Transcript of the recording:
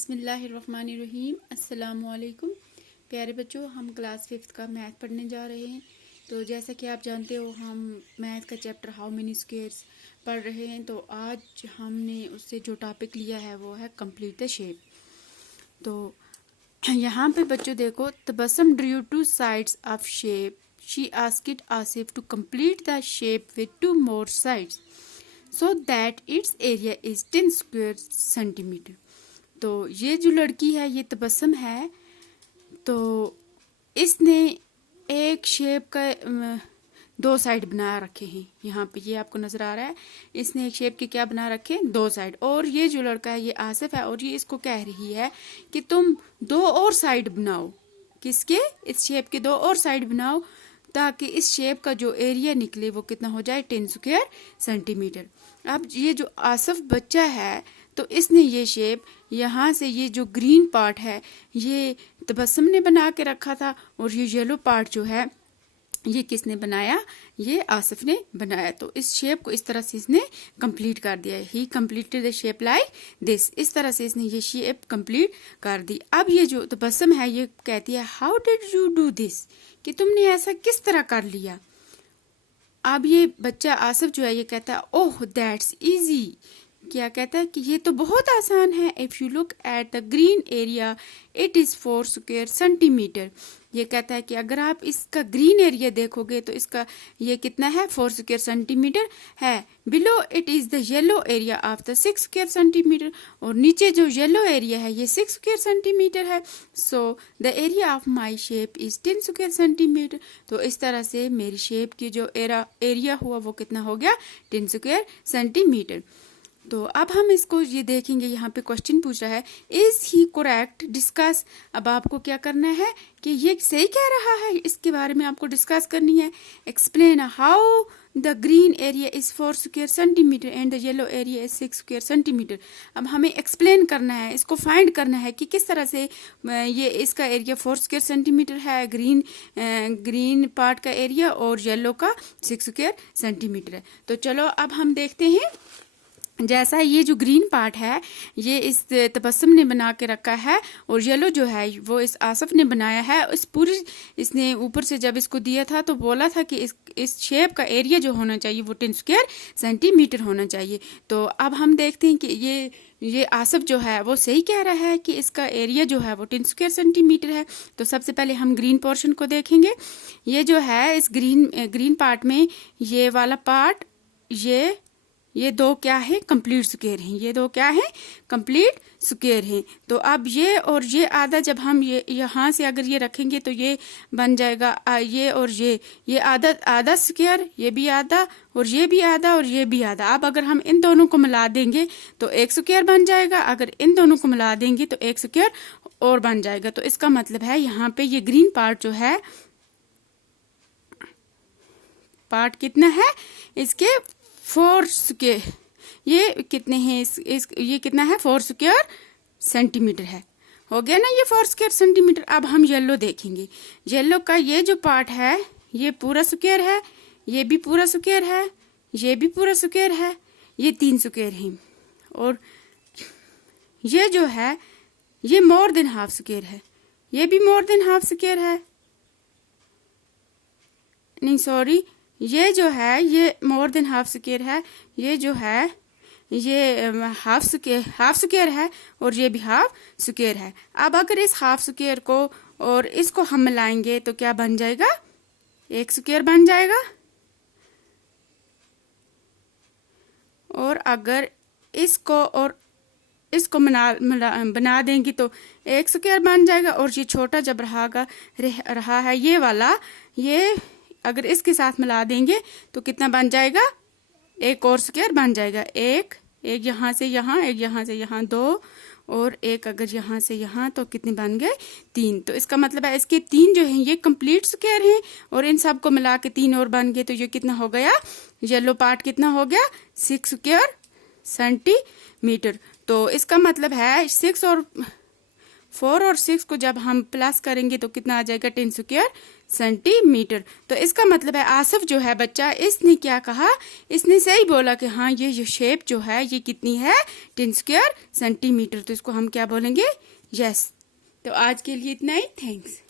बिस्मिल्लाहिर्रहमानिर्रहीम। अस्सलामुअलैकुम प्यारे बच्चों, हम क्लास 5th का मैथ पढ़ने जा रहे हैं। तो जैसा कि आप जानते हो, हम मैथ का चैप्टर हाउ मेनी स्क्वायर्स पढ़ रहे हैं। तो आज हमने उससे जो टॉपिक लिया है वो है कंप्लीट द शेप। तो यहाँ पे बच्चों देखो, Tabassum drew two sides of shape. She asked Asif to complete the shape with 2 more sides so that its area is 10 square centimeter। तो ये जो लड़की है, ये तबस्सुम है, तो इसने एक शेप का 2 साइड बना रखे हैं। यहाँ पे ये आपको नजर आ रहा है, इसने एक शेप के क्या बना रखे, 2 साइड। और ये जो लड़का है, ये आसिफ है, और ये इसको कह रही है कि तुम 2 और साइड बनाओ। किसके? इस शेप के 2 और साइड बनाओ, ताकि इस शेप का जो एरिया निकले वो कितना हो जाए, 10 स्क्वायर सेंटीमीटर। अब ये जो आसिफ बच्चा है, तो इसने ये शेप यहाँ से, ये जो ग्रीन पार्ट है ये तबस्सुम ने बना के रखा था, और ये येलो पार्ट जो है ये किसने बनाया, ये आसिफ ने बनाया। तो इस शेप को इस तरह से इसने कंप्लीट कर दिया। ही completed the shape like this. इस तरह से इसने ये शेप कंप्लीट कर दी। अब ये जो तबस्सुम है, ये कहती है how did you do this, कि तुमने ऐसा किस तरह कर लिया। अब ये बच्चा आसिफ जो है, ये कहता है ओह दैट्स इजी। क्या कहता है कि ये तो बहुत आसान है। If you look at the green area it is 4 square centimetre. ये कहता है कि अगर आप इसका ग्रीन एरिया देखोगे तो इसका ये कितना है, 4 स्क्वायर सेंटीमीटर है। Below it is the yellow area of the 6 square centimetre. और नीचे जो येलो एरिया है ये 6 स्क्वायर सेंटीमीटर है। So the area of my shape is 10 square centimetre. तो इस तरह से मेरी शेप की जो एरिया हुआ वो कितना हो गया, 10 स्क्वायर सेंटीमीटर। तो अब हम इसको ये देखेंगे, यहाँ पे क्वेश्चन पूछ रहा है इज ही करेक्ट डिस्कस। अब आपको क्या करना है कि ये सही कह रहा है, इसके बारे में आपको डिस्कस करनी है। Explain how the green area is 4 square centimetre and the yellow area is 6 square centimetre. अब हमें एक्सप्लेन करना है, इसको फाइंड करना है कि किस तरह से ये इसका एरिया 4 स्क्वायर सेंटीमीटर है, ग्रीन पार्ट का एरिया, और येलो का 6 स्क्वायर सेंटीमीटर है। तो चलो अब हम देखते हैं। जैसा ये जो ग्रीन पार्ट है ये इस तबस्सुम ने बना के रखा है, और येलो जो है वो इस आसिफ ने बनाया है। इस पूरी इसने ऊपर से जब इसको दिया था तो बोला था कि इस शेप का एरिया जो होना चाहिए वो 10 स्क्वायर सेंटीमीटर होना चाहिए। तो अब हम देखते हैं कि ये आसिफ जो है वो सही कह रहा है कि इसका एरिया जो है वो 10 स्क्वायर सेंटीमीटर है। तो सबसे पहले हम ग्रीन पोर्शन को देखेंगे। ये जो है इस ग्रीन पार्ट में ये वाला पार्ट, ये 2 क्या है, कंप्लीट स्क्वायर हैं। ये 2 क्या है, कंप्लीट स्क्वायर हैं। तो अब ये और ये आधा, जब हम ये यहाँ से अगर ये रखेंगे तो ये बन जाएगा ये और ये आधा स्क्वायर, ये भी आधा और ये भी आधा और ये भी आधा। अब अगर हम इन दोनों को मिला देंगे तो 1 स्क्वायर बन जाएगा। अगर इन दोनों को मिला देंगे तो 1 स्क्वायर और बन जाएगा। तो इसका मतलब है यहाँ पे ये ग्रीन पार्ट जो है, पार्ट कितना है इसके, 4 स्क्वायर, ये कितने हैं ये कितना है, 4 स्क्वायर सेंटीमीटर है। हो गया ना ये 4 स्क्वायर सेंटीमीटर। अब हम येलो देखेंगे। येलो का ये जो पार्ट है ये पूरा स्क्वायर है, ये भी पूरा स्क्वायर है, ये भी पूरा स्क्वायर है, ये 3 स्क्वायर है। और ये जो है ये मोर देन हाफ स्क्वायर है, ये भी मोर देन हाफ स्क्वायर है, नहीं सॉरी, ये जो है ये मोर देन हाफ स्क्वायर है, ये जो है ये हाफ स्क्वायर है, और ये भी हाफ स्क्वायर है। अब अगर इस हाफ स्क्वायर को और इसको हम मिलाएंगे तो क्या बन जाएगा, 1 स्क्वायर बन जाएगा। और अगर इसको और इसको बना देंगे तो 1 स्क्वायर बन जाएगा। और ये छोटा जब रहा है ये वाला, ये अगर इसके साथ मिला देंगे तो कितना बन जाएगा, 1 और स्क्वायर बन जाएगा। एक यहाँ से यहाँ, एक यहाँ से यहाँ, 2 और एक अगर यहाँ से यहाँ, तो कितने बन गए, 3। तो इसका मतलब है इसके 3 जो हैं ये कंप्लीट स्क्वायर हैं, और इन सब को मिला के 3 और बन गए। तो ये कितना हो गया, येलो पार्ट कितना हो गया, 6 स्क्वायर सेंटीमीटर। तो इसका मतलब है 4 और 6 को जब हम प्लस करेंगे तो कितना आ जाएगा, 10 स्क्वायर सेंटीमीटर। तो इसका मतलब है आसिफ जो है बच्चा, इसने क्या कहा, इसने सही बोला कि हाँ ये शेप जो है ये कितनी है, 10 स्क्वायर सेंटीमीटर। तो इसको हम क्या बोलेंगे, यस। तो आज के लिए इतना ही, थैंक्स।